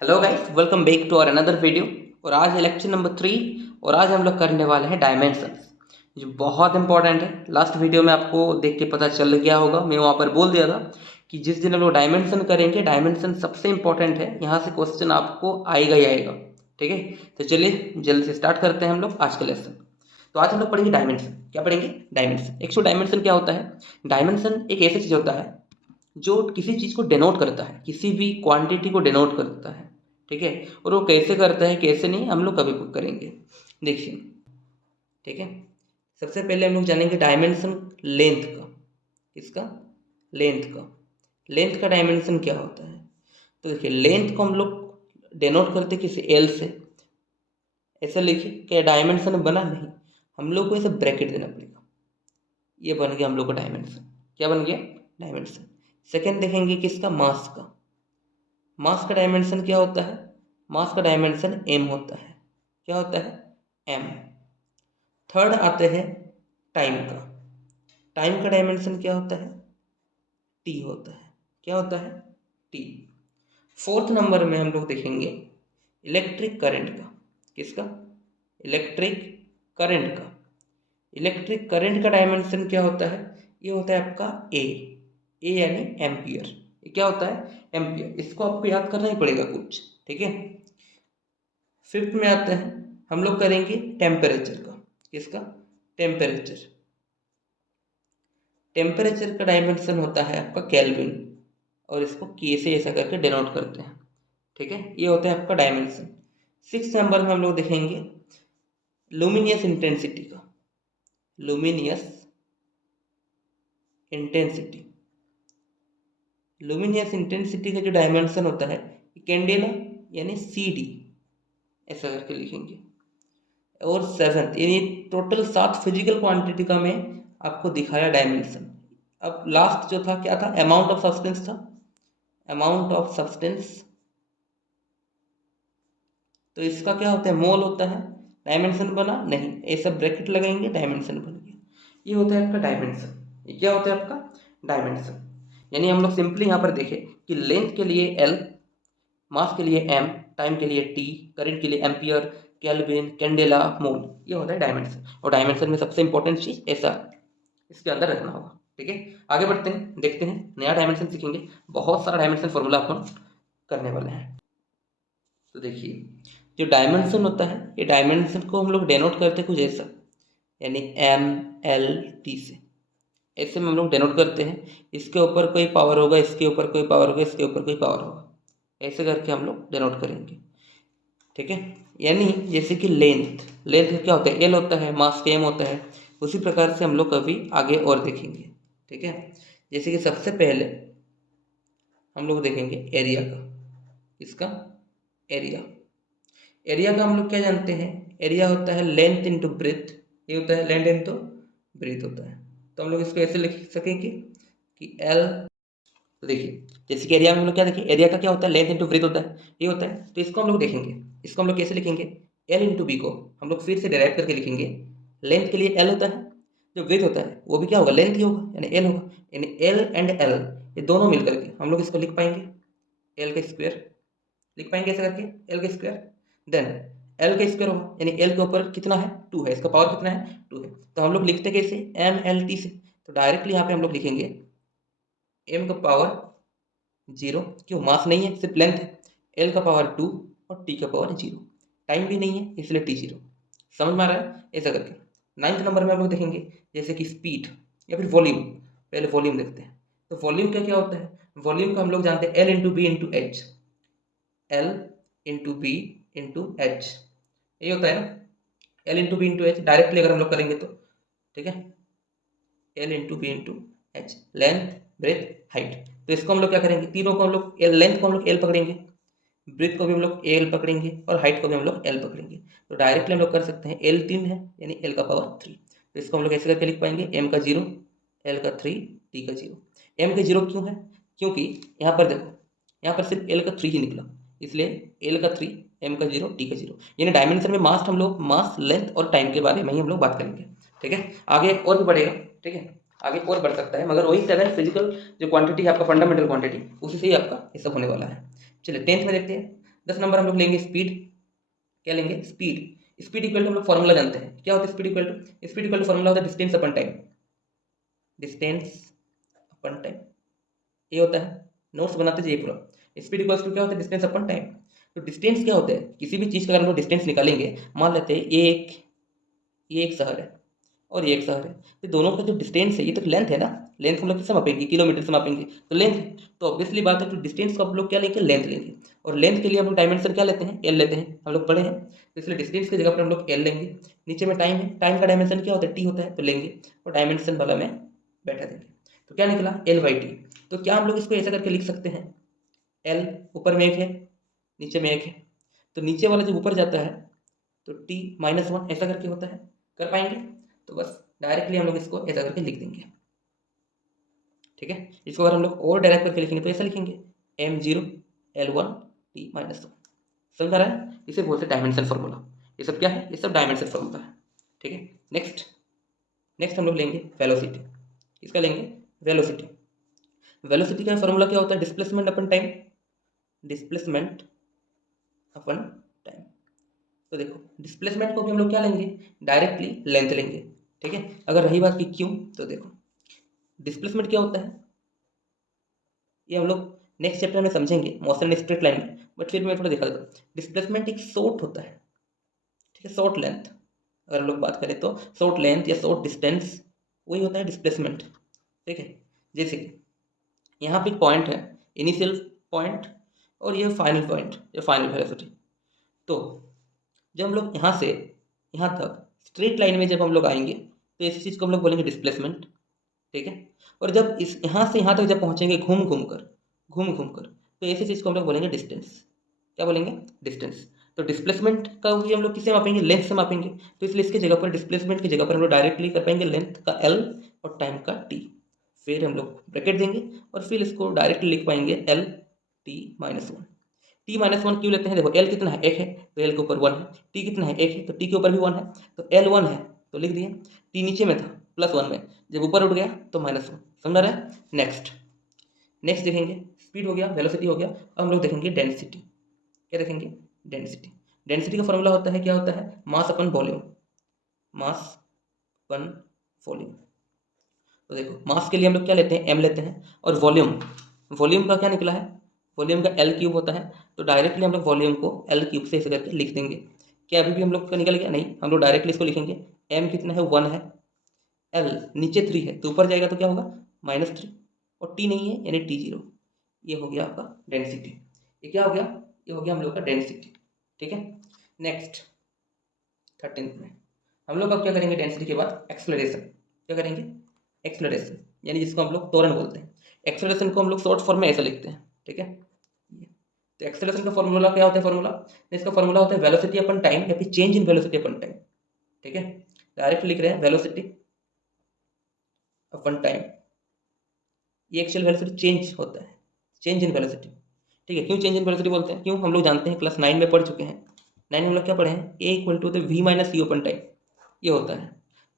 Hello guys, welcome back to our another video. और आज है लेक्चर नंबर 3 और आज हम लोग करने वाले हैं डायमेंशंस, जो बहुत इंपॉर्टेंट है। लास्ट वीडियो में आपको देख के पता चल गया होगा, मैं वहाँ पर बोल दिया था कि जिस दिन हम लोग डायमेंशन करेंगे, डायमेंशन सबसे इंपॉर्टेंट है। यहाँ से क्वेश्चन आपको आएगा ही आएगा। ठीक है, तो चलिए जल्दी से स्टार्ट करते हैं हम लोग आज का लेसन। तो आज हम लोग पढ़ेंगे डायमेंशन। क्या पढ़ेंगे? डायमेंशन। एक्चुअल डायमेंशन क्या होता है? डायमेंशन एक ऐसी चीज़ होता है जो किसी चीज़ को डिनोट करता है, किसी भी क्वांटिटी को डिनोट करता है। ठीक है, और वो कैसे करता है कैसे नहीं हम लोग कभी करेंगे, देखिए। ठीक है, सबसे पहले हम लोग जानेंगे डायमेंशन लेंथ का। किसका? लेंथ का। लेंथ का डायमेंशन क्या होता है? तो देखिए, लेंथ को हम लोग डिनोट करते किसी एल से। ऐसा लिखिए, क्या डायमेंशन बना? नहीं, हम लोग को ऐसे ब्रैकेट देना पड़ेगा। ये बन गया हम लोग का डायमेंशन। क्या बन गया? डायमेंशन। सेकेंड देखेंगे किसका? मास का। मास का डायमेंशन क्या होता है? मास का डायमेंशन एम होता है। क्या होता है? एम। थर्ड आते हैं टाइम का। टाइम का डायमेंशन क्या होता है? टी होता है। क्या होता है? टी। फोर्थ नंबर में हम लोग देखेंगे इलेक्ट्रिक करंट का। किसका? इलेक्ट्रिक करंट का। इलेक्ट्रिक करंट का डायमेंशन क्या होता है? ये होता है आपका ए। ए यानी एम्पियर। ये क्या होता है? एम्पियर। इसको आपको याद करना ही पड़ेगा कुछ। ठीक है, फिफ्थ में आते हैं हम लोग करेंगे टेम्परेचर का। किसका? टेम्परेचर। टेम्परेचर का डायमेंशन होता है आपका केल्विन, और इसको के से ऐसा करके डिनोट करते हैं। ठीक है, ये होता है आपका डायमेंशन। सिक्स नंबर में हम लोग देखेंगे लुमिनियस इंटेंसिटी का। Luminous intensity. लुमिनियस इंटेंसिटी का जो डायमेंशन होता है, कैंडेला यानी सी डी, ऐसा करके लिखेंगे। और सेवन्थ यानी टोटल 7 फिजिकल क्वांटिटी का मैं आपको दिखाया डायमेंशन। अब लास्ट जो था क्या था? अमाउंट ऑफ सब्सटेंस था। अमाउंट ऑफ सब्सटेंस, तो इसका क्या होता है? मोल होता है। डायमेंशन बना? नहीं, ऐसा ब्रैकेट लगाएंगे, डायमेंशन बन गया। ये होता है आपका डायमेंशन। ये क्या होता है आपका? डायमेंशन। यानी हम लोग सिंपली यहाँ पर देखें कि लेंथ के लिए एल, मास के लिए एम, टाइम के लिए टी, करंट के लिए एम्पियर, केल्विन, कैंडेला, मोल। ये होता है डायमेंशन। और डायमेंशन में सबसे इंपॉर्टेंट चीज ऐसा इसके अंदर रखना होगा। ठीक है, आगे बढ़ते हैं, देखते हैं नया डायमेंशन सीखेंगे। बहुत सारा डायमेंशन फॉर्मूला अपन करने वाले हैं। तो देखिए, जो डायमेंशन होता है, ये डायमेंशन को हम लोग डेनोट करते कुछ ऐसा, यानी एम एल टी से। ऐसे में हम लोग डेनोट करते हैं। इसके ऊपर कोई पावर होगा, इसके ऊपर कोई पावर होगा, इसके ऊपर कोई पावर होगा, ऐसे करके हम लोग डेनोट करेंगे। ठीक है, यानी जैसे कि लेंथ, लेंथ क्या होता है? एल होता है, मास का एम होता है। उसी प्रकार से हम लोग कभी आगे और देखेंगे। ठीक है, जैसे कि सबसे पहले हम लोग देखेंगे एरिया का। इसका एरिया। एरिया का हम लोग क्या जानते हैं? एरिया होता है लेंथ इंटू ब्रेथ। ये होता है लेंथ इंटू ब्रेथ होता है। तो हम लोग इसको ऐसे लिख सकेंगे कि एल। तो देखिए, जैसे कि एरिया में हम लोग क्या देखें? एरिया का क्या होता है? लेंथ इंटू ब्रेथ होता है। ये होता है, तो इसको हम लोग देखेंगे। इसको हम लोग कैसे लिखेंगे? एल इंटू बी को हम लोग फिर से डिराइव करके लिखेंगे। लेंथ के लिए एल होता है, जो ब्रेथ होता है वो भी क्या होगा? लेंथ ही होगा, यानी एल होगा। यानी एल एंड एल, ये दोनों मिल करके हम लोग इसको लिख पाएंगे एल का स्क्वायर। लिख पाएंगे ऐसे करके एल का स्क्वायर। देन एल का स्क्वायर होगा, यानी एल के ऊपर कितना है? 2 है, इसका पावर कितना है? 2 है। तो हम लोग लिखते कैसे? एम एल टी से। तो डायरेक्टली यहाँ पे हम लोग लिखेंगे एम का पावर 0, क्यों? मास नहीं है, सिर्फ लेंथ है। एल का पावर 2 और टी का पावर 0। टाइम भी नहीं है, इसलिए टी 0। समझ में आ रहा है? ऐसा करके नाइन्थ नंबर में हम लोग देखेंगे जैसे कि स्पीड या फिर वॉल्यूम। पहले वॉल्यूम देखते हैं। तो वॉल्यूम का क्या होता है? वॉल्यूम का हम लोग जानते हैं L into B into H. L into B into H, ये होता है ना। L into B into H directly अगर हम लोग करेंगे तो, ठीक है, L into B into H, length breadth height. तो इसको हम लोग क्या करेंगे? तीनों को हम लोग एल, लेंथ को हम लोग एल पकड़ेंगे, ब्रेथ को भी हम लोग एल पकड़ेंगे, और हाइट को भी हम लोग एल पकड़ेंगे। तो डायरेक्टली हम लोग कर सकते हैं एल 3 है, यानी एल का पावर 3। तो इसको हम लोग ऐसे करके लिख पाएंगे एम का 0, एल का 3, टी का 0। एम का 0 क्यों है? क्योंकि यहाँ पर देखो, यहाँ पर सिर्फ एल का 3 ही निकला, इसलिए एल का 3, एम का 0, टी का 0। यानी डायमेंशन में मास हम लोग मास, लेंथ और टाइम के बारे में ही हम लोग बात करेंगे। ठीक है, आगे और भी बढ़ेगा। ठीक है, आगे और बढ़ सकता है, मगर वही 7 फिजिकल जो क्वांटिटी है आपका, फंडामेंटल क्वांटिटी, उसी से ही आपका ये सब होने वाला है। चलिए 10th में देखते हैं। 10 नंबर हम लोग लेंगे स्पीड। क्या लेंगे? स्पीड। स्पीड इक्वल टू हम लोग फॉर्मूला जानते हैं, क्या होता है speed equal to? Speed equal to formula होता है distance upon time. Distance upon time ये होता है, नोट्स बनाते जाइए पूरा। स्पीड इक्वल्स टू क्या होता है? Distance upon time. तो डिस्टेंस क्या होता है? किसी भी चीज़ का अगर हम लोग डिस्टेंस निकालेंगे, मान लेते हैं ये एक शहर है और ये एक शहर है, तो दोनों का जो डिस्टेंस है ये तो लेंथ है ना। लेंथ हम लोग किससे मापेंगे? किलोमीटर से मापेंगे, तो लेंथ है। तो ऑब्वियसली बात है, तो डिस्टेंस को हम लोग क्या लेंगे? लेंथ लेंगे। और लेंथ के लिए हम लोग डायमेंशन क्या लेते हैं? एल लेते हैं, हम लोग पढ़े हैं। तो इसलिए डिस्टेंस की जगह पर हम लोग एल लेंगे। नीचे में टाइम है, टाइम का डायमेंशन क्या होता है? टी होता है, तो लेंगे और डायमेंशन वाला में बैठा देंगे। तो क्या निकला? L by T. तो क्या हम लोग इसको ऐसा करके लिख सकते हैं? एल ऊपर में एक है, नीचे में एक है, तो नीचे वाला जब ऊपर जाता है तो टी माइनस वन ऐसा करके होता है। कर पाएंगे? तो बस डायरेक्टली हम लोग इसको ऐसा करके लिख देंगे। ठीक है, इसको अगर हम लोग और डायरेक्ट करके लिखेंगे तो ऐसा लिखेंगे M zero L one T minus one. समझ आ रहा है? इसे बोलते हैं डायमेंशन फॉर्मूला। ये सब क्या है? ये सब डायमेंशन फॉर्मूला है। ठीक है, नेक्स्ट नेक्स्ट हम लोग लेंगे वेलोसिटी। इसका लेंगे वेलोसिटी। वेलोसिटी का फॉर्मूला क्या होता है? Displacement upon time. Displacement upon time. तो देखो डिस्प्लेसमेंट को भी हम लोग क्या लेंगे? डायरेक्टली लेंथ लेंगे। ठीक है, अगर रही बात की क्यों, तो देखो डिस्प्लेसमेंट क्या होता है ये हम लोग नेक्स्ट चैप्टर में समझेंगे, मोशन इन स्ट्रेट लाइन में, बट फिर मैं थोड़ा दिखा देता हूँ। डिस्प्लेसमेंट एक शॉर्ट होता है, ठीक है, शॉर्ट लेंथ। अगर हम लोग बात करें तो शॉर्ट लेंथ या शॉर्ट डिस्टेंस वही होता है डिस्प्लेसमेंट। ठीक है, जैसे कि यहाँ पे पॉइंट है, इनिशियल पॉइंट, और ये फाइनल पॉइंट या फाइनल वेलोसिटी। तो जब हम लोग यहाँ से यहाँ तक स्ट्रेट लाइन में जब हम लोग आएंगे तो इस चीज़ को हम लोग बोलेंगे डिस्प्लेसमेंट। ठीक है, और जब इस यहाँ से यहाँ तक जब पहुँचेंगे घूम घूम कर तो ऐसी चीज़ को हम लोग बोलेंगे डिस्टेंस। क्या बोलेंगे? डिस्टेंस। तो डिस्प्लेसमेंट का भी हम लोग किससे मापेंगे? लेंथ से मापेंगे। तो इसलिए इसकी जगह पर डिस्प्लेसमेंट की जगह पर हम लोग डायरेक्टली कर पाएंगे लेंथ का एल और टाइम का टी। फिर हम लोग ब्रैकेट देंगे और फिर इसको डायरेक्टली लिख पाएंगे L T minus one. T minus one क्यों लेते हैं? देखो एल कितना है? एक है, तो एल के ऊपर वन है। टी कितना है? एक है, तो टी के ऊपर भी वन है। तो एल वन है तो लिख दिए, टी नीचे में था प्लस वन में, जब ऊपर उठ गया तो माइनस वन। समझ रहा है? नेक्स्ट नेक्स्ट देखेंगे स्पीड हो गया, वेलोसिटी हो गया। अब हम लोग देखेंगे डेंसिटी। क्या देखेंगे? डेंसिटी। डेंसिटी का फॉर्मूला होता है, क्या होता है? मास अपन वॉल्यूम। मास अपन वॉल्यूम। तो देखो मास के लिए हम लोग क्या लेते हैं? एम लेते हैं। और वॉल्यूम, वॉल्यूम का क्या निकला है? वॉल्यूम का एल क्यूब होता है। तो डायरेक्टली हम लोग वॉल्यूम को एल क्यूब से ऐसे करके लिख देंगे। क्या अभी भी हम लोग का निकल गया? नहीं, हम लोग डायरेक्टली इसको लिखेंगे। एम कितना है? वन है। एल नीचे थ्री है तो ऊपर जाएगा तो क्या होगा? Minus three. और टी नहीं है यानी टी जीरो। ये हो गया आपका डेंसिटी। ये क्या हो गया? ये हो गया हम लोग का डेंसिटी। ठीक है, नेक्स्ट 13th में हम लोग अब क्या करेंगे? डेंसिटी के बाद एक्सलरेशन। क्या करेंगे? एक्सलरेशन, यानी जिसको हम लोग त्वरण बोलते हैं। एक्सलरेशन को हम लोग शॉर्ट फॉर्म में ऐसे लिखते हैं। ठीक है, तो एक्सलरेशन का फॉर्मूला क्या होता है? फॉर्मूला, इसका फॉर्मूला होता है वेलोसिटी अपन टाइम या फिर change in velocity upon time. ठीक है, डायरेक्ट लिख रहे हैं वेलोसिटी अपन टाइम। ये एक्चुअल वेलोसिटी चेंज होता है, चेंज इन वेलोसिटी। ठीक है, क्यों चेंज इन वेलोसिटी बोलते हैं? क्यों? हम लोग जानते हैं, क्लास 9 में पढ़ चुके हैं। 9 में हम लोग क्या पढ़े हैं? A equal to V minus U upon time, ये होता है।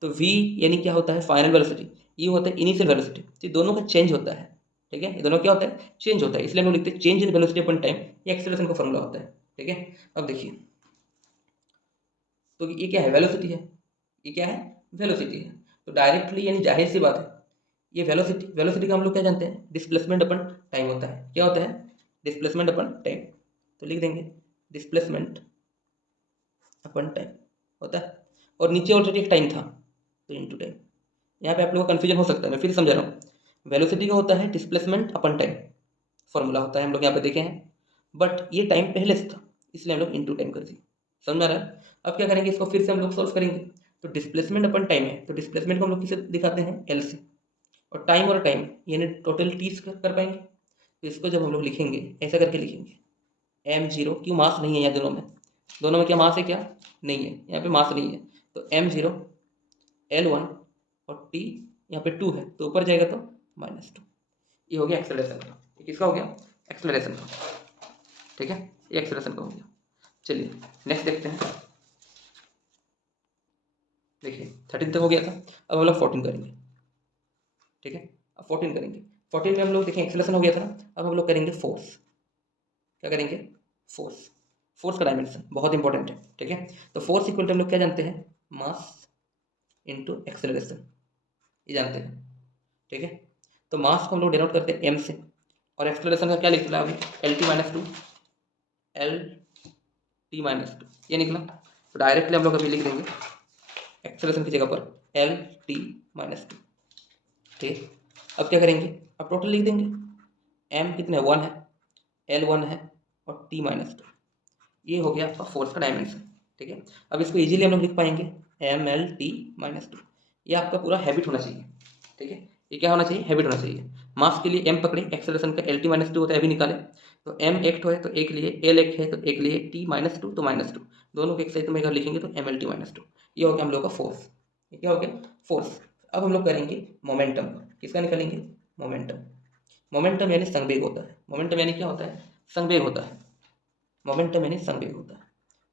तो वी यानी क्या होता है? Final velocity. ये होता है इनिशियल वेलोसिटी। तो दोनों का चेंज होता है। ठीक है, ये दोनों क्या होता है? चेंज होता है। इसलिए हम लोग लिखते हैं change in velocity upon time. ये एक्सेलरेशन का फॉर्मूला होता है। ठीक है, अब देखिए तो ये क्या है? वेलोसिटी है। ये क्या है? वेलोसिटी है। तो डायरेक्टली यानी जाहिर सी बात है, ये वेलोसिटी, वेलोसिटी का हम लोग क्या जानते हैं? डिस्प्लेसमेंट अपन टाइम होता है। क्या होता है? Displacement upon time. तो लिख देंगे डिस्प्लेसमेंट अपन टाइम होता है। और नीचे ऑलरेडी एक टाइम था तो इनटू टाइम। यहाँ पे आप लोगों को कन्फ्यूजन हो सकता है, मैं फिर समझा रहा हूँ। वेलोसिटी का होता है डिस्प्लेसमेंट अपन टाइम, फॉर्मूला होता है, हम लोग यहाँ पे देखे हैं। बट ये टाइम पहले से था इसलिए हम लोग इनटू टाइम कर दिए। समझ में आ रहा है? अब क्या करेंगे? इसको फिर से हम लोग सॉल्व करेंगे। तो डिस्प्लेसमेंट अपन टाइम है, तो डिस्प्लेसमेंट को हम लोग किसे दिखाते हैं? एल से। और टाइम और टाइम यानी टोटल टी कर पाएंगे। तो इसको जब हम लोग लिखेंगे ऐसा करके लिखेंगे एम जीरो। क्यों? मास नहीं है यहाँ दोनों में। दोनों में क्या मास है? क्या नहीं है? यहाँ पे मास नहीं है। तो एम जीरो एल वन और टी यहाँ पे टू है तो ऊपर जाएगा तो माइनस टू। ये हो गया एक्सेलरेशन का। किसका हो गया? एक्सेलरेशन का। ठीक है, ये एक्सेलरेशन का हो गया। चलिए नेक्स्ट देखते हैं। देखिए 13 तक हो गया था, अब हम लोग 14 करेंगे। ठीक है, अब 14 करेंगे। 14 में हम लोग देखें एक्सेलरेशन हो गया था ना, अब हम लोग करेंगे फोर्स। क्या करेंगे? फोर्स। फोर्स का डायमेंशन बहुत इंपॉर्टेंट है, ठीक है। तो फोर्स इक्वल टू हम लोग क्या जानते हैं, मास इंटू एक्सेलरेशन, ये जानते हैं, ठीक है। तो मास को हम लोग डिनोट करते हैं एम से, और एक्सेलरेशन का क्या लिख रहा है अभी, L T minus to, L T minus two, ये निकला। तो डायरेक्टली हम लोग अभी लिख देंगे एक्सेलरेशन की जगह पर एल टी माइनस टू, ठीक। अब क्या करेंगे, अब टोटल लिख देंगे, एम कितने 1 है, एल 1 है, और टी माइनस टू, ये हो गया आपका फोर्स का डायमेंशन, ठीक है। अब इसको इजीली हम लोग लिख पाएंगे M L T minus two, ये आपका पूरा हैबिट होना चाहिए, ठीक है। ये क्या होना चाहिए, हैबिट होना चाहिए। मास के लिए एम पकड़े, एक्सेलरेशन का एल टी माइनस टू होता है, अभी निकाले। तो एम एक ठो है तो एक लिए, एल एक है तो एक लिए, टी माइनस टू तो माइनस टू, दोनों के एक साइड में अगर लिखेंगे तो M L T minus two, ये हो गया हम लोग का फोर्स, ये क्या हो गया, फोर्स। अब हम लोग करेंगे मोमेंटम, किसका निकालेंगे, मोमेंटम। मोमेंटम यानी संवेग होता है, मोमेंटम यानी क्या होता है, संवेग होता है, मोमेंटम यानी संवेग होता है।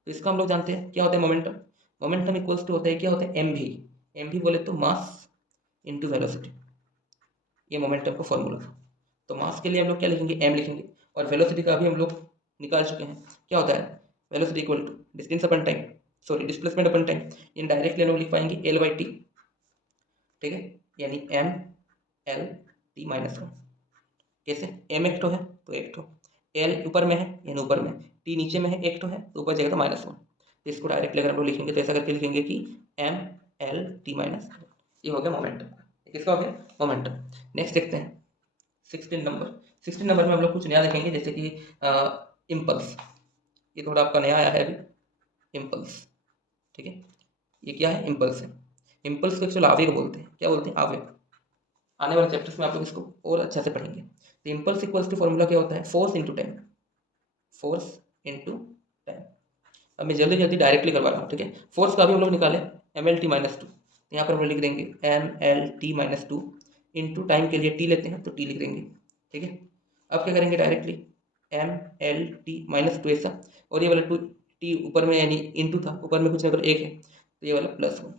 तो इसका हम लोग जानते हैं क्या होता है मोमेंटम, मोमेंटम इक्वल्स टू होता है, क्या होता है, एम भी, एम भी बोले तो मास इंटू वेलोसिटी, ये मोमेंटम का फॉर्मूला था। तो मास के लिए हम लोग क्या लिखेंगे, एम लिखेंगे, और वेलोसिटी का भी हम लोग निकाल चुके हैं, क्या होता है, velocity equal to distance upon time, sorry displacement upon time, इन डायरेक्टली हम लोग लिख पाएंगे एल बाई टी, ठीक है, यानी M L T minus one. कैसे, एम एक ठो है तो एक ठो, एल ऊपर में है यानी ऊपर में, टी नीचे में है एक ठो है तो ऊपर जाएगा तो माइनस वन। तो इसको डायरेक्टली अगर हम लोग लिखेंगे तो ऐसा करके लिखेंगे कि एम एल टी माइनस, ये हो गया मोमेंटम, किसका हो गया, मोमेंटम। नेक्स्ट देखते हैं 16 नंबर। 16 नंबर में हम लोग कुछ नया देखेंगे, जैसे कि इम्पल्स, ये थोड़ा आपका नया आया है अभी, इम्पल्स, ठीक है। ये क्या है, इम्पल्स है। इम्पल्स को एक्चुअल आवेग बोलते हैं, क्या बोलते हैं, आवेग। आने वाले चैप्टर्स में आप लोग इसको और अच्छा से पढ़ेंगे। तो इम्पल्स इक्वल्स टू फॉर्मूला क्या होता है, force into time, force into time. अब मैं जल्दी जल्दी डायरेक्टली करवा रहा हूँ, ठीक है। फोर्स का भी हम लोग निकाले M L T minus two, तो यहाँ पर हम लोग लिख देंगे M L T minus two, into time के लिए टी लेते हैं तो टी लिख देंगे, ठीक है। अब क्या करेंगे, directly M L T minus two ऐसा, और ये वाला टू टी ऊपर में यानी इंटू था, ऊपर में कुछ नहीं अगर एक है तो ये वाला प्लस वन,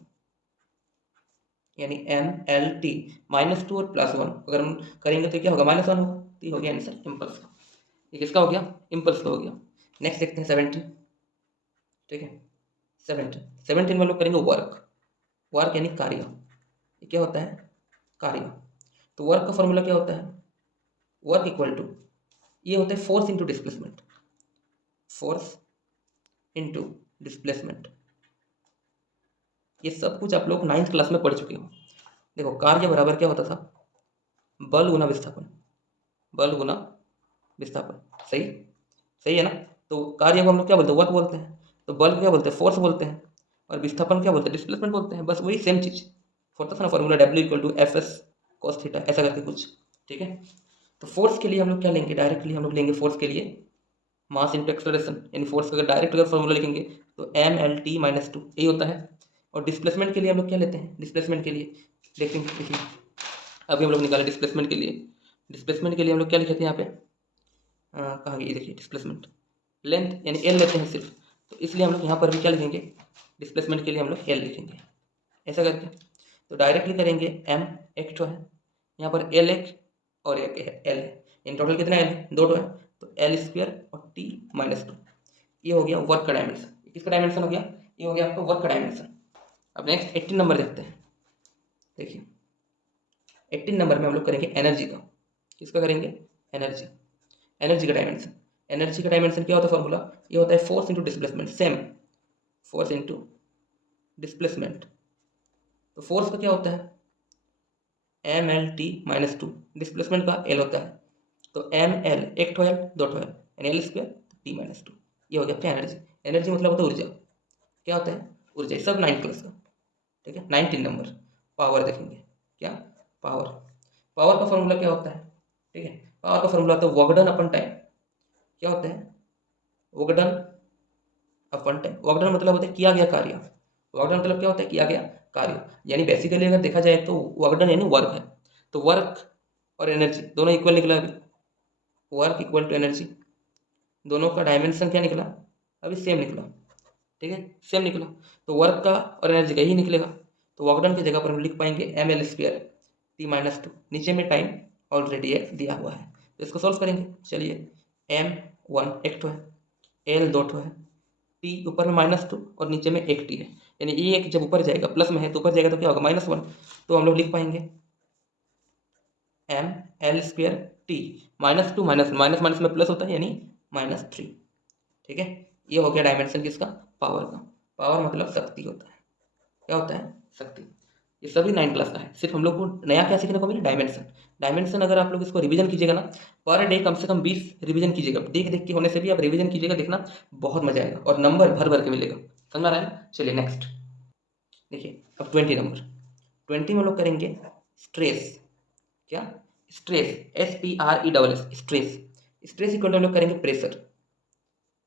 यानी M L T minus two और प्लस वन अगर हम करेंगे तो क्या होगा, माइनस वन होगा। तो ये हो गया आंसर इम्पल्स का, ये किसका हो गया, इम्पल्स का हो गया। नेक्स्ट देखते हैं 17, ठीक है। 17 में लोग करेंगे वर्क, वर्क यानी कार्य, ये क्या होता है, कार्य। तो वर्क का फॉर्मूला क्या होता है, वर्क इक्वल टू, ये होता है force into displacement, force into displacement. ये सब कुछ आप लोग 9th क्लास में पढ़ चुके हो। देखो कार्य बराबर क्या होता था, बल गुना विस्थापन, बल गुना विस्थापन, सही, सही है ना। तो कार्य को हम लोग क्या बोलते हैं, वर्क बोलते हैं। तो बल को क्या बोलते हैं, फोर्स बोलते हैं। और विस्थापन क्या बोलते हैं, डिस्प्लेसमेंट बोलते हैं। बस वही सेम चीज़ होता था ना, formula W equal to F S cos theta, ऐसा करके कुछ, ठीक है। तो फोर्स के लिए हम लोग क्या लेंगे, डायरेक्टली हम लोग लेंगे फोर्स के लिए मास इंटू एक्सेलरेशन, यानी फोर्स का अगर डायरेक्ट अगर फॉर्मूला लिखेंगे तो M L T minus two, यही होता है। और डिस्प्लेसमेंट के लिए हम लोग क्या लेते हैं, डिस्प्लेसमेंट के लिए देखेंगे, देखिए अभी हम लोग निकाले डिस्प्लेसमेंट के लिए, डिस्प्लेसमेंट के लिए हम लोग क्या लिखे थे यहाँ पे, कहाँ गई, देखिए डिस्प्लेसमेंट, लेंथ यानी एल लेते हैं सिर्फ, तो इसलिए हम लोग यहाँ पर भी क्या लिखेंगे, डिस्प्लेसमेंट के लिए हम लोग एल लिखेंगे, ऐसा करके। तो डायरेक्टली करेंगे एम एक ठो है, यहाँ पर एल एक और एक है एल है, इन टोटल कितना एल है, दो ठो है, तो एल स्क्वायर और टी माइनस टू, ये हो गया वर्क का डायमेंशन। किसका डायमेंशन हो गया, ये हो गया आपका वर्क का डायमेंशन। अब नेक्स्ट 18 नंबर देखते हैं, देखिए 18 नंबर में हम लोग करेंगे एनर्जी का, किसका करेंगे, एनर्जी, एनर्जी का डायमेंशन। एनर्जी का डायमेंशन क्या होता है, फॉर्मूला ये होता है force into displacement, same force into displacement. तो फोर्स का क्या होता है, M L T minus two, displacement का एल होता है, तो एम एल एक ठो एल दो ठो एल, यानी L square T minus two, ये हो गया आपका एनर्जी। एनर्जी मतलब होता है ऊर्जा, क्या होता है, ऊर्जा, सब 9th क्लास का, ठीक है। 19 नंबर पावर देखेंगे, क्या पावर, पावर का फॉर्मूला क्या होता है, ठीक है। पावर का फॉर्मूला होता है वर्क डन अपन टाइम, क्या होता है, वर्क डन अपन टाइम। वर्क डन मतलब होता है किया गया कार्य, वर्क डन मतलब क्या होता है, किया गया कार्य, यानी बेसिकली अगर देखा जाए तो वर्क डन यानी वर्क है। तो वर्क और एनर्जी दोनों इक्वल निकला अभी, वर्क इक्वल टू एनर्जी, दोनों का डायमेंशन क्या निकला, अभी सेम निकला, ठीक है, सेम निकला। तो वर्क का और एनर्जी का ही निकलेगा। तो वर्क डन की जगह पर हम लिख पाएंगे M L square T minus two, नीचे में टाइम ऑलरेडी दिया हुआ है, तो इसको सॉल्व करेंगे। चलिए एम वन एक ठो है, एल दो ठो है, टी ऊपर में -2 और नीचे में एक टी है, यानी ये एक जब ऊपर जाएगा प्लस में है तो ऊपर जाएगा तो क्या होगा -1, तो हम लोग लिख पाएंगे M L square T, -2 minus minus में प्लस होता है यानी -3। ठीक है, ये हो गया डायमेंशन किसका, पावर का। पावर मतलब शक्ति होता है, क्या होता है, शक्ति। ये सभी 9 क्लास का है, सिर्फ हम लोग को नया क्या सीखने को मिला, डायमेंशन। डायमेंशन अगर आप लोग इसको रिवीजन कीजिएगा ना, पर डे कम से कम 20 रिवीजन कीजिएगा, देख देख के होने से भी आप रिवीजन कीजिएगा, देखना बहुत मजा आएगा और नंबर भर भर के मिलेगा। समझ रहा है ना। चलिए नेक्स्ट देखिए, अब 20 नंबर, 20 में हम लोग करेंगे स्ट्रेस। क्या, stress, STRESS, stress. Stress equal to हम लोग करेंगे प्रेशर।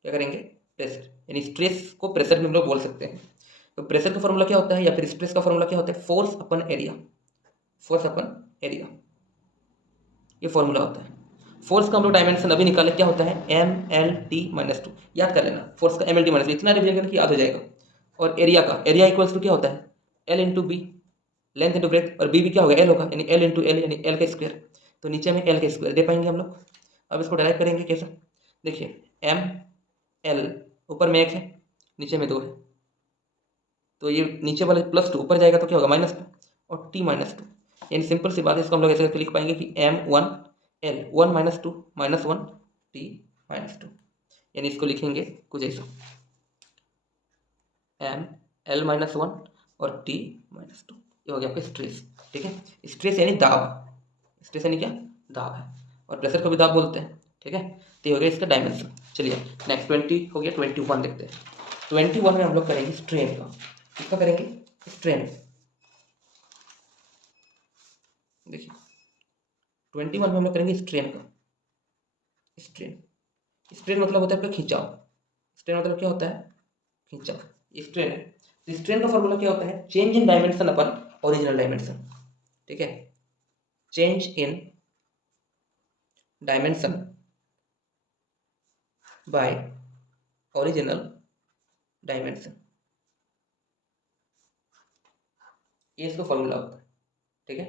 क्या करेंगे, प्रेशर, यानी स्ट्रेस को प्रेशर भी हम लोग बोल सकते हैं। तो प्रेशर का फॉर्मूला क्या होता है, या फिर स्ट्रेस का फॉर्मूला क्या होता है, फोर्स अपन एरिया। फोर्स अपन एरिया, ये फॉर्मूला होता है। फोर्स का हम लोग डायमेंशन अभी निकाले, क्या होता है, MLT-2। याद कर लेना, फोर्स का MLT-, इतना रिवीजन करके याद हो जाएगा। और एरिया का, एरिया इक्वल्स टू क्या होता है, L into B, length into breadth, और बी भी क्या होगा, L होगा, यानी L इंटू एल, यानी L का स्क्वायर। तो नीचे में L का स्क्वायर दे पाएंगे हम लोग। अब इसको डायरेक्ट करेंगे कैसे, देखिए ML, ऊपर में 1 है, नीचे में 2 है, तो ये नीचे वाले +2 ऊपर जाएगा तो क्या होगा, -2, और T-2, यानी सिंपल सी बात है, इसको हम लोग ऐसे करके लिख पाएंगे कि M1L, 1 -2 -1 T-2, यानी इसको लिखेंगे कुछ ऐसा, ML-1 और T-2, ये हो गया आपका स्ट्रेस। ठीक है, स्ट्रेस यानी दाब, स्ट्रेस यानी क्या, दाब है, और प्रेशर को भी दाब बोलते हैं। ठीक है, तो ये हो गया इसका डायमेंशन। चलिए नेक्स्ट 20 हो गया, 21 देखते हैं। 21 में हम लोग करेंगे स्ट्रेन का। किसका करेंगे, स्ट्रेन। देखिए 21 में हम लोग करेंगे स्ट्रेन का। स्ट्रेन, स्ट्रेन मतलब होता है आपका खिंचाव। स्ट्रेन मतलब क्या होता है, खिंचाव, स्ट्रेन है। तो स्ट्रेन का फॉर्मूला क्या होता है, change in dimension upon original dimension. ठीक है, change in dimension by original dimension, ये इसका फॉर्मूला होता है। ठीक है,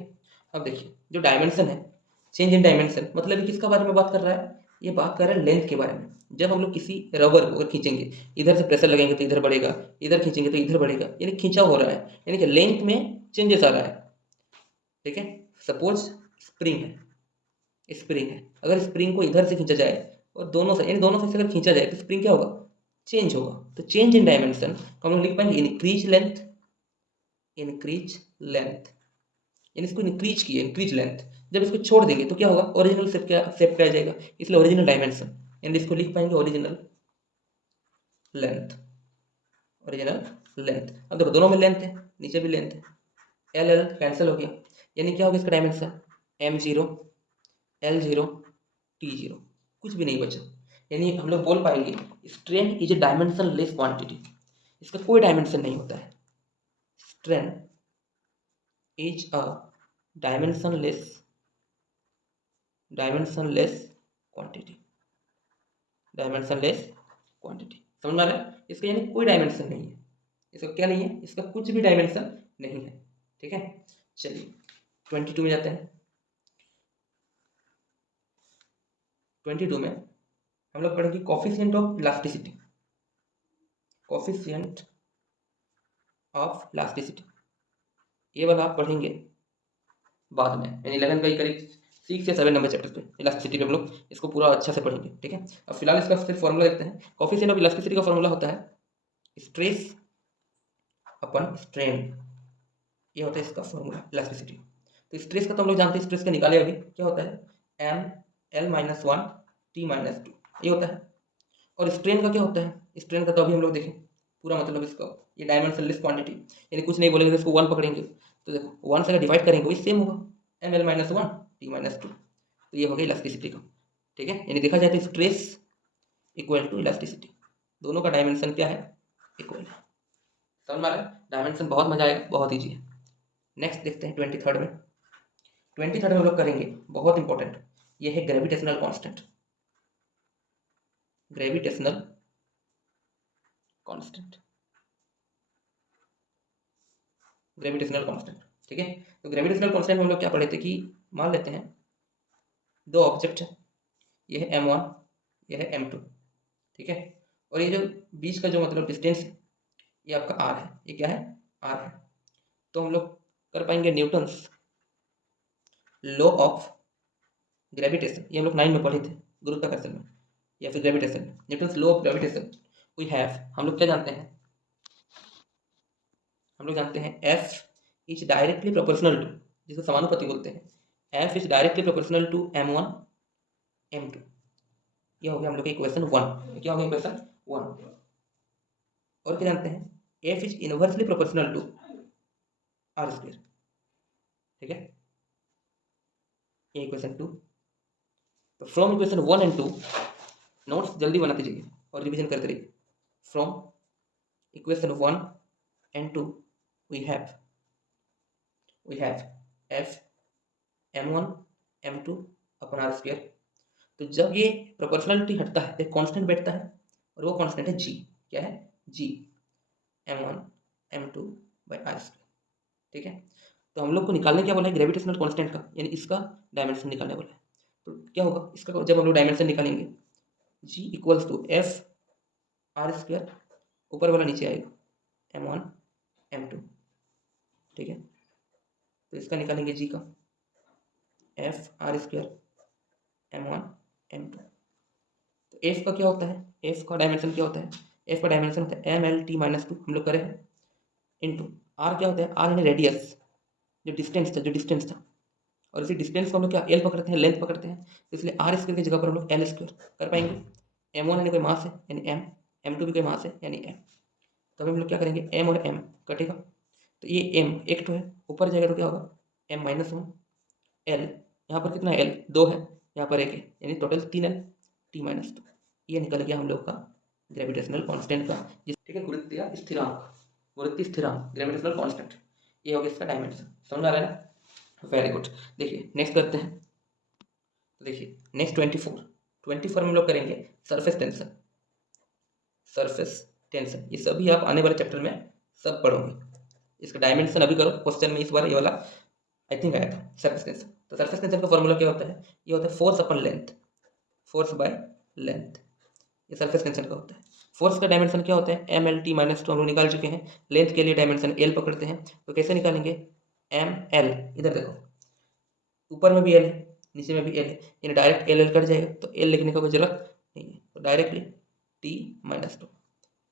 अब देखिए जो डायमेंशन है, चेंज इन डायमेंशन मतलब किसका बारे में बात कर रहा है, ये बात कर रहा है लेंथ के बारे में। जब हम लोग किसी रबर को अगर खींचेंगे, इधर से प्रेशर लगेंगे तो इधर बढ़ेगा, इधर खींचेंगे तो इधर बढ़ेगा, यानी खींचाव हो रहा है, यानी कि लेंथ में चेंजेस आ रहा है। ठीक है, सपोज स्प्रिंग है, स्प्रिंग है, अगर स्प्रिंग को इधर से खींचा जाए और दोनों से, यानी दोनों से अगर खींचा जाए तो स्प्रिंग क्या होगा, चेंज होगा। तो चेंज इन डायमेंशन को हम लोग लिख पाएंगे इंक्रीज लेंथ, इंक्रीज लेंथ, यानी इसको इंक्रीज किए, इंक्रीज लेंथ। जब इसको छोड़ देंगे तो क्या होगा, ओरिजिनल शेप पे आ जाएगा, इसलिए ओरिजिनल डायमेंशन, यानी इसको लिख पाएंगे ओरिजिनल लेंथ, ओरिजिनल लेंथ। अब देखो दोनों में लेंथ है, नीचे भी लेंथ है, एल एल कैंसिल हो गया, यानी क्या होगा इसका डायमेंशन, M0 L0 T0, कुछ भी नहीं बचा। यानी हम लोग बोल पाएंगे strain is a dimensionless quantity, इसका कोई डायमेंशन नहीं होता है। Strain is a dimensionless, dimensionless quantity, dimensionless quantity. समझ में आ रहा है, इसका यानी कोई डायमेंशन नहीं है, इसका क्या नहीं है, इसका कुछ भी डायमेंशन नहीं है। ठीक है, चलिए 22 में जाते हैं। 22 में हम लोग पढ़ेंगे coefficient of elasticity, coefficient of elasticity, ये वाला आप पढ़ेंगे बाद में, यानी 11 का ही करीब 6 या 7 नंबर चैप्टर पे इलास्टिसिटी पे हम लोग इसको पूरा अच्छा से पढ़ेंगे। ठीक है, अब फिलहाल इसका सिर्फ फॉर्मूला देखते हैं। कोफिशिएंट ऑफ इलास्टिसिटी का फॉर्मूला होता है स्ट्रेस अपन स्ट्रेन, ये होता है इसका फॉर्मूला इलास्टिसिटी। तो स्ट्रेस का तो हम लोग जानते हैं, स्ट्रेस का निकाले अभी, क्या होता है ML-1 T-2, ये होता है। और स्ट्रेन का क्या होता है, स्ट्रेन का तो अभी हम लोग देखें पूरा, मतलब इसका ये डायमेंशनलेस क्वांटिटी, यानी कुछ नहीं बोलेंगे तो इसको 1 पकड़ेंगे, तो देखो 1 से अगर डिवाइड करेंगे वही सेम होगा, ML-1 T-2, तो ये हो गया इलास्टिसिटी का। ठीक है, यानी देखा जाए तो स्ट्रेस इक्वल टू इलास्टिसिटी, दोनों का डायमेंशन क्या है, इक्वल है। समझ में आ रहा है, डायमेंशन बहुत मजा आएगा, बहुत ईजी है। नेक्स्ट देखते हैं 23rd में। 23rd में हम लोग करेंगे बहुत इंपॉर्टेंट, ये है gravitational constant, gravitational constant, gravitational constant. ठीक है, तो ग्रेविटेशनल कांस्टेंट में हम लोग क्या पढ़े थे कि मान लेते हैं दो ऑब्जेक्ट है, ये है M1, ये है M2। ठीक है, और ये जो बीच का जो मतलब डिस्टेंस है ये आपका आर है। ये क्या है? आर है। तो हम लोग कर पाएंगे न्यूटन्स लॉ ऑफ ग्रेविटेशन। ये हम लोग 9 में पढ़े थे, गुरुत्वाकर्षण में या फिर ग्रेविटेशन में। Newton's law of gravitation we have, हम लोग क्या जानते हैं? हम लोग जानते हैं F is directly proportional to, जिसको समानुपाती बोलते हैं, F is directly proportional to m1 m2। ये हो गया हम लोग का इक्वेशन 1। क्या हो गया इक्वेशन 1? और क्या जानते हैं? F is inversely proportional to R square. ठीक है, ये इक्वेशन 2। तो फ्रॉम इक्वेशन 1 एंड 2 नोट्स जल्दी बनाते जाइए और रिवीजन करते रहिए। From equation 1 and 2 we have F m1 m2 upon R square. तो जब ये प्रोपोर्शनलिटी हटता है तो एक कांस्टेंट बैठता है और वो कांस्टेंट है जी। क्या है? G m1 m2 by R square. ठीक है, तो हम लोग को निकालने क्या बोला है? ग्रेविटेशनल कांस्टेंट का, यानी इसका डायमेंशन निकालने बोला है। तो क्या होगा इसका? जब हम लोग डायमेंशन निकालेंगे G equals to F R square, ऊपर वाला नीचे आएगा m1 m2। ठीक है, तो इसका निकालेंगे जी का F R square m1 m2। तो एफ का क्या होता है? एफ का डायमेंशन क्या होता है? एफ का डायमेंशन होता है mlt-2, हम लोग करें इंटू आर। क्या होता है? आर यानी रेडियस, जो डिस्टेंस था। और इसी डिस्टेंस को हम लोग क्या एल पकड़ते हैं, लेंथ पकड़ते हैं, तो इसलिए आर स्क्वायर की जगह पर हम लोग एल स्क्वायर कर पाएंगे। m1 यानी कोई मास है यानी m, m2 भी कोई मास है यानी m। तो हम लोग क्या करेंगे? m और m कटेगा, तो ये m एक तो है, ऊपर जाएगा तो क्या होगा? m-1 l। यहाँ पर कितना l? 2 है, यहाँ पर 1 है, यानी टोटल 3l t-2। ये निकल गया हम लोग का ग्रेविटेशनल कांस्टेंट का। ठीक है, गुरुत्वीय स्थिरांक ग्रेविटेशनल कांस्टेंट। ये हो गया इसका डायमेंशन। समझ आ रहा है ना? Very good. देखिए नेक्स्ट करते हैं। तो देखिए नेक्स्ट 24 में हम लोग करेंगे सरफेस टेंशन। ये सभी आप आने वाले चैप्टर में सब पढ़ोगे। इसका डायमेंशन अभी करो, क्वेश्चन में इस बार ये वाला आई थिंक आया था सरफेस टेंशन। तो सरफेस टेंशन का फॉर्मूला क्या होता है? ये होता है force upon length, force by length. ये सरफेस टेंशन का होता है। फोर्स का डायमेंशन क्या होता है? mlt-2 हम लोग निकाल चुके हैं। लेंथ के लिए डायमेंशन l पकड़ते हैं, तो कैसे निकालेंगे? ml, इधर देखो ऊपर में भी l है नीचे में भी l है, यानी डायरेक्ट l कट जाएगा, तो l लिखने का कोई जरूरत नहीं है। तो डायरेक्टली t-2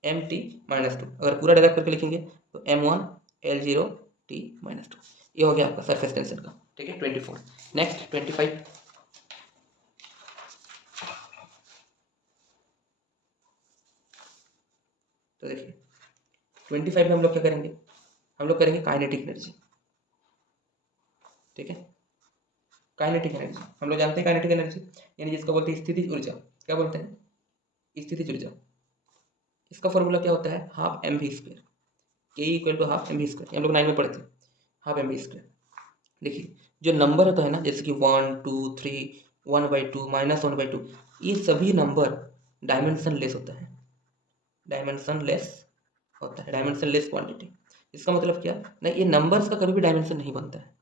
mt-2, अगर पूरा डायरेक्ट करके लिखेंगे तो m1 l0 t-2। ये हो गया आपका सरफेस टेंशन का। ठीक है, 24। नेक्स्ट 25। तो देखिए 25 में हम लोग क्या करेंगे? हम लोग करेंगे काइनेटिक एनर्जी। ठीक है, काइनेटिक एनर्जी हम लोग जानते हैं। काइनेटिक एनर्जी यानी जिसको बोलते हैं स्थितिज ऊर्जा। क्या बोलते हैं? स्थितिज ऊर्जा। इसका फॉर्मूला क्या होता है? Half M V square. K equal to half M V square, हम लोग 9 में पढ़ते हैं। Half M V square. देखिए जो नंबर होता है ना, जैसे कि 1 2 3 1/2 -1/2, ये सभी नंबर डायमेंशन लेस होता है। Dimension less quantity. इसका मतलब क्या? नहीं, ये नंबर्स का कभी भी डायमेंशन नहीं बनता है।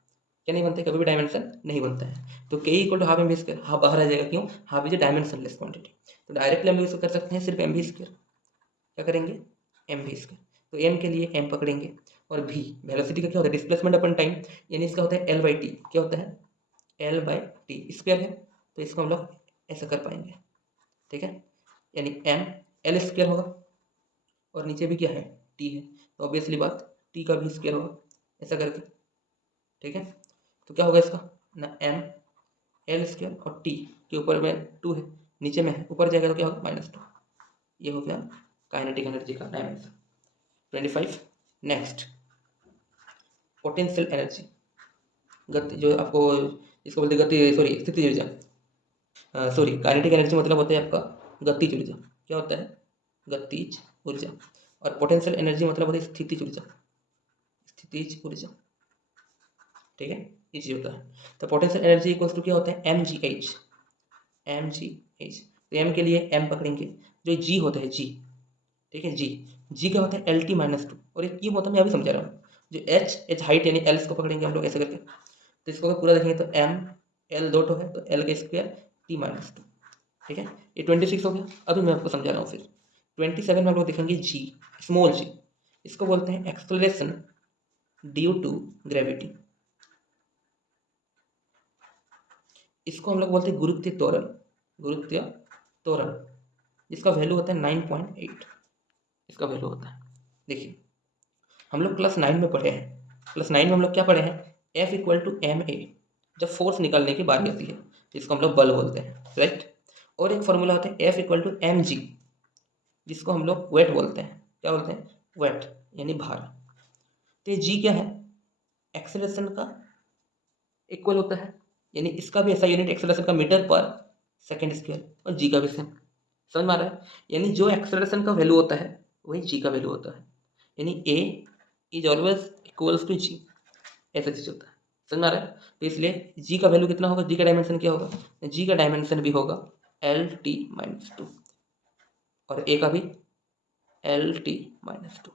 क्या नहीं बनता है? कभी भी डायमेंशन नहीं बनता है। तो K equal to half M V square, half बाहर आ जाएगा, क्यों? Half is a dimensionless quantity. तो डायरेक्टली हम इसको कर सकते हैं सिर्फ एम वी स्क्वायर। क्या करेंगे? M V square. तो एम के लिए एम पकड़ेंगे, और भी वेलोसिटी का क्या होता है? डिस्प्लेसमेंट अपन टाइम, यानी इसका होता है एल बाई टी। क्या होता है? एल बाई टी स्क्वायर है, तो इसको हम लोग ऐसा कर पाएंगे। ठीक है, यानी एम एल स्क्वायर होगा, और नीचे भी क्या है? टी है, तो ऑब्वियसली बात टी का भी स्क्वायर होगा, ऐसा करके। ठीक है, तो क्या होगा इसका ना? एम एल स्क्वायर, और टी के ऊपर में 2 है, नीचे में है, ऊपर जाएगा तो क्या होगा? -2। ये हो गया काइनेटिक एनर्जी का डायमेंशन 25। नेक्स्ट पोटेंशियल एनर्जी, गति, जो आपको इसको बोलते हैं गति, सॉरी स्थितिज ऊर्जा। सॉरी काइनेटिक एनर्जी मतलब होता है आपका गतिज ऊर्जा। क्या होता है? गतिज ऊर्जा। और पोटेंशियल एनर्जी मतलब होता है स्थितिज ऊर्जा। ठीक है, ये चीज होता है। तो पोटेंशियल एनर्जी इक्वल्स टू क्या होता है? mgh। तो m के लिए m पकड़ेंगे, जो g होता है g। ठीक है, g क्या होता है? lt-2। और ये क्यों होता है मैं अभी समझा रहा हूँ। जो h हाइट यानी l को पकड़ेंगे हम लोग ऐसे करके, तो इसको अगर पूरा देखेंगे तो m l 2 है, तो l का स्क्वायर t-2। ठीक है, ये 26 हो गया। अभी मैं आपको समझा रहा हूँ फिर। 27 में हम लोग देखेंगे जी, स्मॉल जी, इसको बोलते हैं एक्सेलरेशन ड्यू टू ग्रेविटी। इसको हम लोग बोलते हैं गुरुत्वीय त्वरण, गुरुत्वीय त्वरण, जिसका वैल्यू होता है 9.8, इसका वैल्यू होता है। देखिए हम लोग क्लास 9 में पढ़े हैं, क्लास 9 में हम लोग क्या पढ़े हैं, F equal to M A, जब फोर्स निकालने की बारी आती है जिसको हम लोग बल बोलते हैं, राइट। और एक फॉर्मूला होता है F equal to M G, जिसको हम लोग वेट बोलते हैं, क्या बोलते हैं, वेट यानी भार। तो ये जी क्या है, एक्सेलरेशन का इक्वल होता है, यानी इसका भी ऐसा यूनिट एक्सेलरेशन का मीटर पर सेकेंड स्क्वायर, और जी का भी सेम, समझ में आ रहा है। यानी जो एक्सेलरेशन का वैल्यू होता है वही जी का वैल्यू होता है, यानी ए इज ऑलवेज इक्वल्स टू जी, ऐसा चीज होता है, समझ में आ रहा है। तो इसलिए जी का वैल्यू कितना होगा, जी का डायमेंशन क्या होगा, जी का डायमेंशन भी होगा LT-2 और ए का भी LT-2,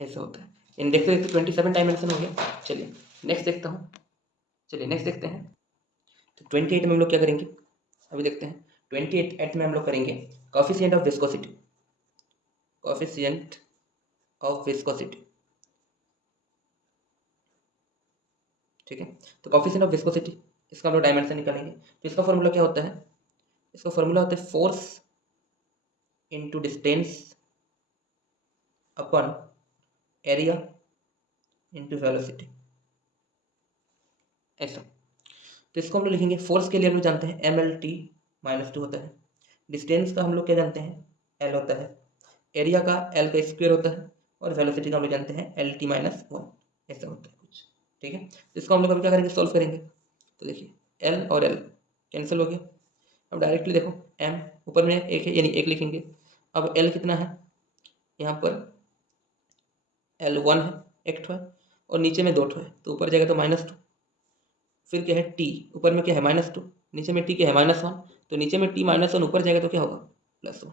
ऐसा होता है। इन देखते देखते 27 डायमेंशन हो गया। चलिए नेक्स्ट देखता हूँ, चलिए नेक्स्ट देखते हैं। तो 28 में हम लोग क्या करेंगे, अभी देखते हैं। 28 में हम लोग करेंगे coefficient of viscosity, coefficient of viscosity, ठीक है। तो कोएफिशिएंट ऑफ विस्कोसिटी, इसका हम लोग डायमेंशन निकालेंगे। तो इसका फॉर्मूला क्या होता है, इसका फॉर्मूला होता है फोर्स इनटू डिस्टेंस अपन एरिया इनटू वेलोसिटी, ऐसा। तो इसको हम लोग लिखेंगे, फोर्स के लिए हम लोग जानते हैं MLT-2 होता है, डिस्टेंस का हम लोग क्या जानते हैं, L होता है, एरिया का L का स्क्वायर होता है, और वेलोसिटी का हम लोग जानते हैं LT-1, ऐसा होता है कुछ, ठीक है। तो इसको हम लोग अभी क्या करेंगे, सॉल्व करेंगे। तो देखिए L और L कैंसिल हो गया, अब डायरेक्टली देखो M ऊपर में एक है यानी एक लिखेंगे। अब L कितना है, यहाँ पर L1 है, एक ठो है, और नीचे में दो ठो है, तो ऊपर जाएगा तो -2, फिर क्या है T, ऊपर में क्या है -2, नीचे में T क्या है -1, तो नीचे में T-1 ऊपर जाएगा तो क्या होगा +1।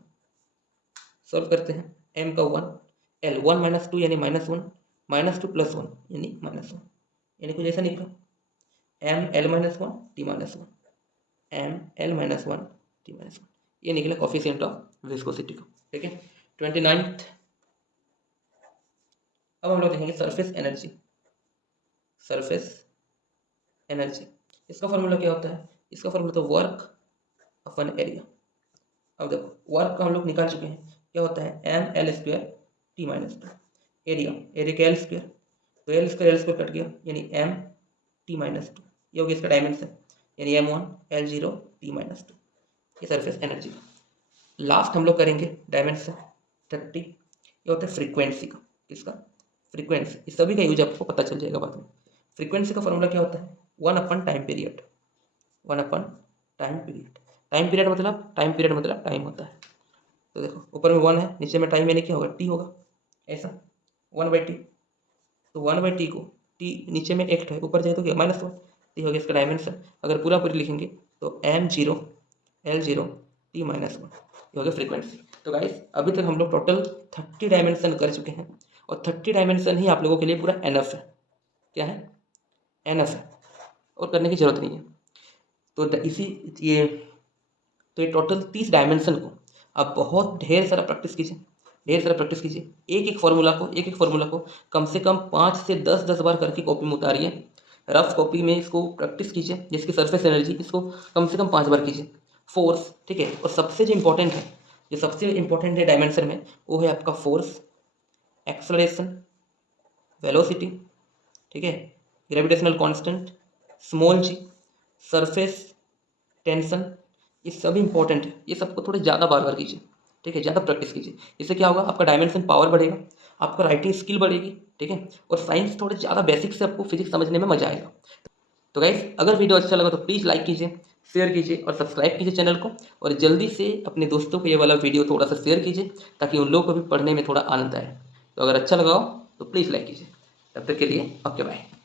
सॉल्व करते हैं, M का 1, L1 -2 यानी -1, -2 + 1 यानी -1, यानी कुछ ऐसा निकला ML-1 T-1, ML-1 T-1, ये निकला कोएफिशिएंट ऑफ विस्कोसिटी का, ठीक है। 29th, अब हम लोग देखेंगे सरफेस एनर्जी, सरफेस एनर्जी, इसका फॉर्मूला क्या होता है, इसका फॉर्मूला तो वर्क अपन एरिया। अब देखो वर्क का हम लोग निकाल चुके हैं, क्या होता है ML² T-2, एरिया, एरिया का L स्क्वायर, तो L स्क्वायर कट गया यानी MT-2, ये हो गया इसका डायमेंशन, यानी M1 L0 T-2, ये सरफेस एनर्जी का। लास्ट हम लोग करेंगे डायमेंशन 30, ये होता है फ्रीक्वेंसी का, किसका, फ्रीक्वेंसी, इस सभी का यूज आपको पता चल जाएगा बाद में। फ्रीक्वेंसी का फॉर्मूला क्या होता है, 1/टाइम पीरियड, 1/टाइम पीरियड, टाइम पीरियड मतलब टाइम होता है। तो देखो ऊपर में 1 है, नीचे में टाइम यानी क्या होगा, T होगा, ऐसा 1/T, तो 1/T को T नीचे में एक है, ऊपर जाए तो क्या -1, T हो गया इसका डायमेंशन। अगर पूरा लिखेंगे तो M0 L0 T-1, ये हो गया फ्रीक्वेंसी। तो गाइस अभी तक हम लोग टोटल 30 डायमेंशन कर चुके हैं, और 30 डायमेंशन ही आप लोगों के लिए पूरा एनफ है, क्या है, एनफ है, और करने की जरूरत नहीं है। तो ये टोटल 30 डायमेंशन को आप बहुत ढेर सारा प्रैक्टिस कीजिए, ढेर सारा प्रैक्टिस कीजिए, एक एक फार्मूला को कम से कम 5 से 10 बार करके कॉपी में उतारिए, रफ कॉपी में इसको प्रैक्टिस कीजिए। जिसकी सरफेस एनर्जी, इसको कम से कम 5 बार कीजिए। फोर्स, ठीक है, और सबसे जो इम्पोर्टेंट है, जो सबसे इम्पोर्टेंट है डायमेंशन में, वो है आपका फोर्स, एक्सेलरेशन, वेलोसिटी, ठीक है, ग्रेविटेशनल कांस्टेंट, स्मॉल जी, सरफेस टेंशन, ये सभी इंपॉर्टेंट है। ये सबको थोड़े ज़्यादा बार कीजिए, ठीक है, ज़्यादा प्रैक्टिस कीजिए। इससे क्या होगा, आपका डायमेंशन पावर बढ़ेगा, आपका राइटिंग स्किल बढ़ेगी, ठीक है, और साइंस थोड़े ज़्यादा बेसिक से आपको फिजिक्स समझने में मजा आएगा। तो गाइस अगर वीडियो अच्छा लगा तो प्लीज़ लाइक कीजिए, शेयर कीजिए और सब्सक्राइब कीजिए चैनल को, और जल्दी से अपने दोस्तों को ये वाला वीडियो थोड़ा सा शेयर कीजिए ताकि उन लोगों को भी पढ़ने में थोड़ा आनंद आए। तो अगर अच्छा लगा हो तो प्लीज़ लाइक कीजिए। तब तक के लिए ओके बाय।